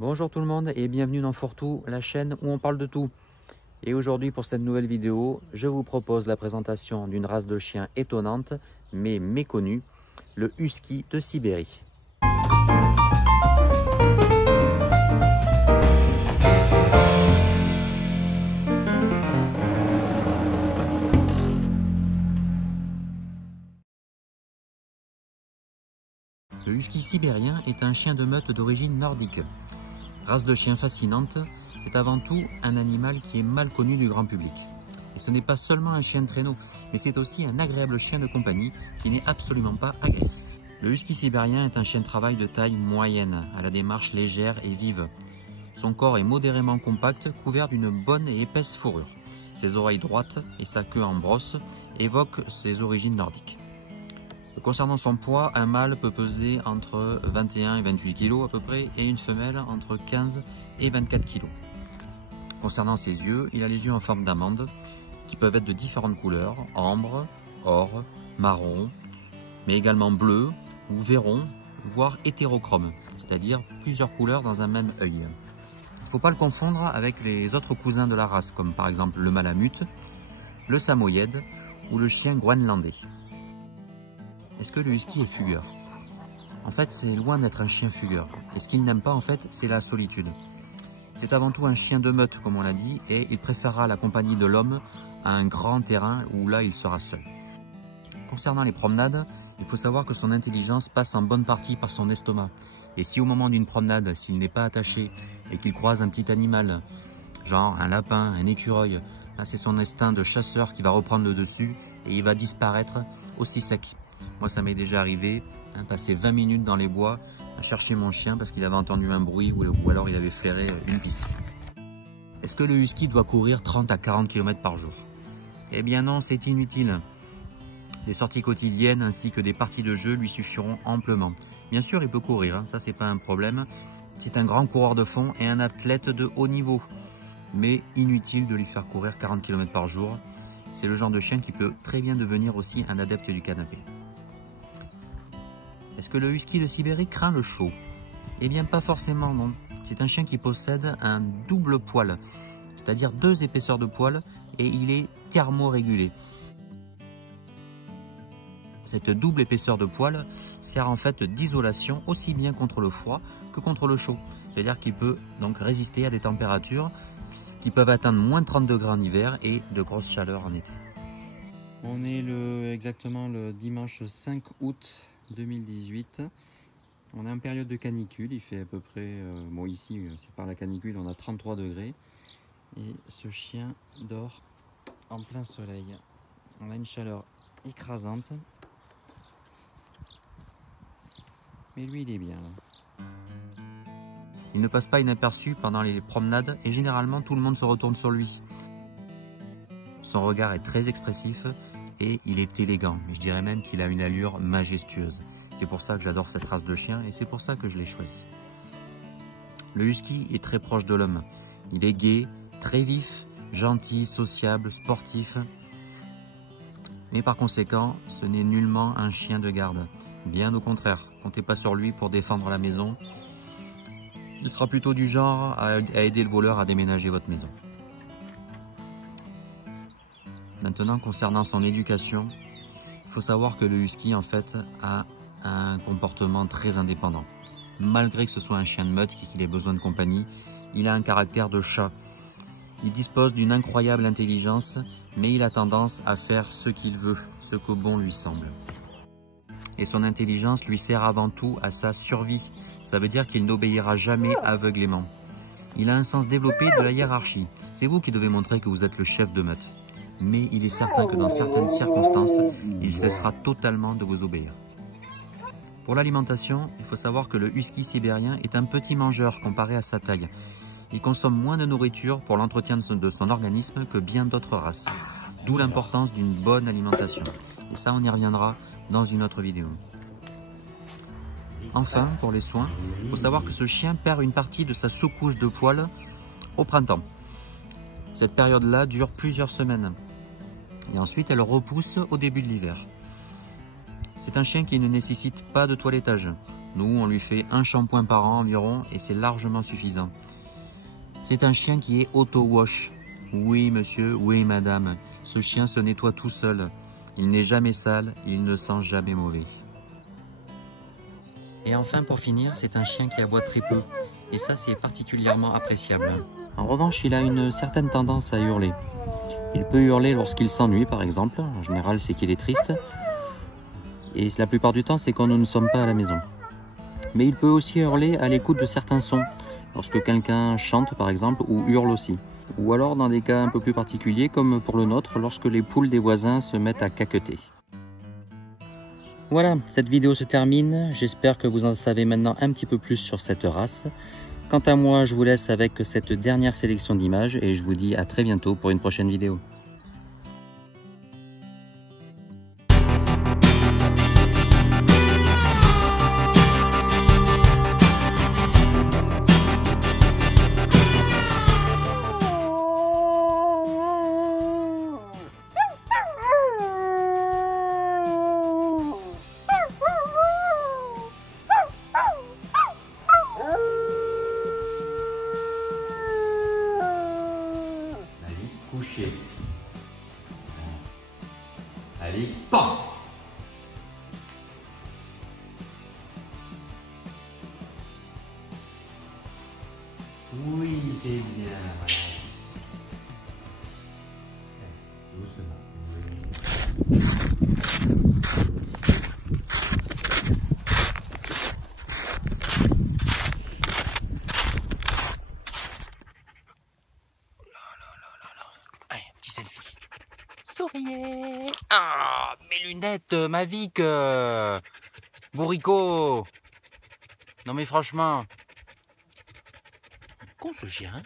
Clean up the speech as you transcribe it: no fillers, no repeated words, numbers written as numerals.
Bonjour tout le monde et bienvenue dans Fourre-Tout, la chaîne où on parle de tout. Et aujourd'hui pour cette nouvelle vidéo, je vous propose la présentation d'une race de chien étonnante mais méconnue, le Husky de Sibérie. Le Husky sibérien est un chien de meute d'origine nordique. Race de chien fascinante, c'est avant tout un animal qui est mal connu du grand public. Et ce n'est pas seulement un chien de traîneau, mais c'est aussi un agréable chien de compagnie qui n'est absolument pas agressif. Le Husky sibérien est un chien de travail de taille moyenne, à la démarche légère et vive. Son corps est modérément compact, couvert d'une bonne et épaisse fourrure. Ses oreilles droites et sa queue en brosse évoquent ses origines nordiques. Concernant son poids, un mâle peut peser entre 21 et 28 kg à peu près et une femelle entre 15 et 24 kg. Concernant ses yeux, il a les yeux en forme d'amande qui peuvent être de différentes couleurs, ambre, or, marron, mais également bleu ou vairon, voire hétérochrome, c'est-à-dire plusieurs couleurs dans un même œil. Il ne faut pas le confondre avec les autres cousins de la race, comme par exemple le malamute, le samoyède ou le chien groenlandais. Est-ce que le husky est fugueur? En fait, c'est loin d'être un chien fugueur. Et ce qu'il n'aime pas, en fait, c'est la solitude. C'est avant tout un chien de meute, comme on l'a dit, et il préférera la compagnie de l'homme à un grand terrain où là, il sera seul. Concernant les promenades, il faut savoir que son intelligence passe en bonne partie par son estomac. Et si au moment d'une promenade, s'il n'est pas attaché et qu'il croise un petit animal, genre un lapin, un écureuil, là, c'est son instinct de chasseur qui va reprendre le dessus et il va disparaître aussi sec. Moi, ça m'est déjà arrivé, passer 20 minutes dans les bois à chercher mon chien parce qu'il avait entendu un bruit ou alors il avait flairé une piste. Est-ce que le husky doit courir 30 à 40 km par jour? Eh bien non, c'est inutile. Des sorties quotidiennes ainsi que des parties de jeu lui suffiront amplement. Bien sûr, il peut courir, ça c'est pas un problème. C'est un grand coureur de fond et un athlète de haut niveau. Mais inutile de lui faire courir 40 km par jour. C'est le genre de chien qui peut très bien devenir aussi un adepte du canapé. Est-ce que le husky de Sibérie craint le chaud? Eh bien pas forcément, non. C'est un chien qui possède un double poil, c'est-à-dire 2 épaisseurs de poil, et il est thermorégulé. Cette double épaisseur de poil sert en fait d'isolation aussi bien contre le froid que contre le chaud. C'est-à-dire qu'il peut donc résister à des températures qui peuvent atteindre moins 30 degrés en hiver et de grosses chaleurs en été. On est exactement le dimanche 5 août 2018. On est en période de canicule, il fait à peu près, bon ici c'est par la canicule, on a 33 degrés. Et ce chien dort en plein soleil. On a une chaleur écrasante. Mais lui il est bien là. Il ne passe pas inaperçu pendant les promenades et généralement tout le monde se retourne sur lui. Son regard est très expressif et il est élégant. Je dirais même qu'il a une allure majestueuse. C'est pour ça que j'adore cette race de chien et c'est pour ça que je l'ai choisi. Le husky est très proche de l'homme. Il est gai, très vif, gentil, sociable, sportif. Mais par conséquent, ce n'est nullement un chien de garde. Bien au contraire, comptez pas sur lui pour défendre la maison. Il sera plutôt du genre à aider le voleur à déménager votre maison. Maintenant, concernant son éducation, il faut savoir que le husky en fait a un comportement très indépendant. Malgré que ce soit un chien de meute et qu'il ait besoin de compagnie, il a un caractère de chat. Il dispose d'une incroyable intelligence, mais il a tendance à faire ce qu'il veut, ce qu'au bon lui semble. Et son intelligence lui sert avant tout à sa survie. Ça veut dire qu'il n'obéira jamais aveuglément. Il a un sens développé de la hiérarchie. C'est vous qui devez montrer que vous êtes le chef de meute. Mais il est certain que dans certaines circonstances, il cessera totalement de vous obéir. Pour l'alimentation, il faut savoir que le husky sibérien est un petit mangeur comparé à sa taille. Il consomme moins de nourriture pour l'entretien de son organisme que bien d'autres races. D'où l'importance d'une bonne alimentation. Et ça, on y reviendra dans une autre vidéo. Enfin, pour les soins, il faut savoir que ce chien perd une partie de sa sous-couche de poils au printemps. Cette période-là dure plusieurs semaines. Et ensuite, elle repousse au début de l'hiver. C'est un chien qui ne nécessite pas de toilettage. Nous, on lui fait un shampoing par an environ et c'est largement suffisant. C'est un chien qui est auto-wash. Oui monsieur, oui madame, ce chien se nettoie tout seul. Il n'est jamais sale, il ne sent jamais mauvais. Et enfin pour finir, c'est un chien qui aboie très peu. Et ça c'est particulièrement appréciable. En revanche, il a une certaine tendance à hurler. Il peut hurler lorsqu'il s'ennuie par exemple. En général c'est qu'il est triste. Et la plupart du temps c'est quand nous ne sommes pas à la maison. Mais il peut aussi hurler à l'écoute de certains sons. Lorsque quelqu'un chante par exemple ou hurle aussi. Ou alors dans des cas un peu plus particuliers comme pour le nôtre lorsque les poules des voisins se mettent à caqueter. Voilà, cette vidéo se termine. J'espère que vous en savez maintenant un petit peu plus sur cette race. Quant à moi, je vous laisse avec cette dernière sélection d'images et je vous dis à très bientôt pour une prochaine vidéo. Couché. Allez, paf! Oui, c'est bien. Doucement. Allez, petit selfie. Souriez. Ah, mes lunettes, ma Vic. Bourricot. Non mais franchement. Con ce chien.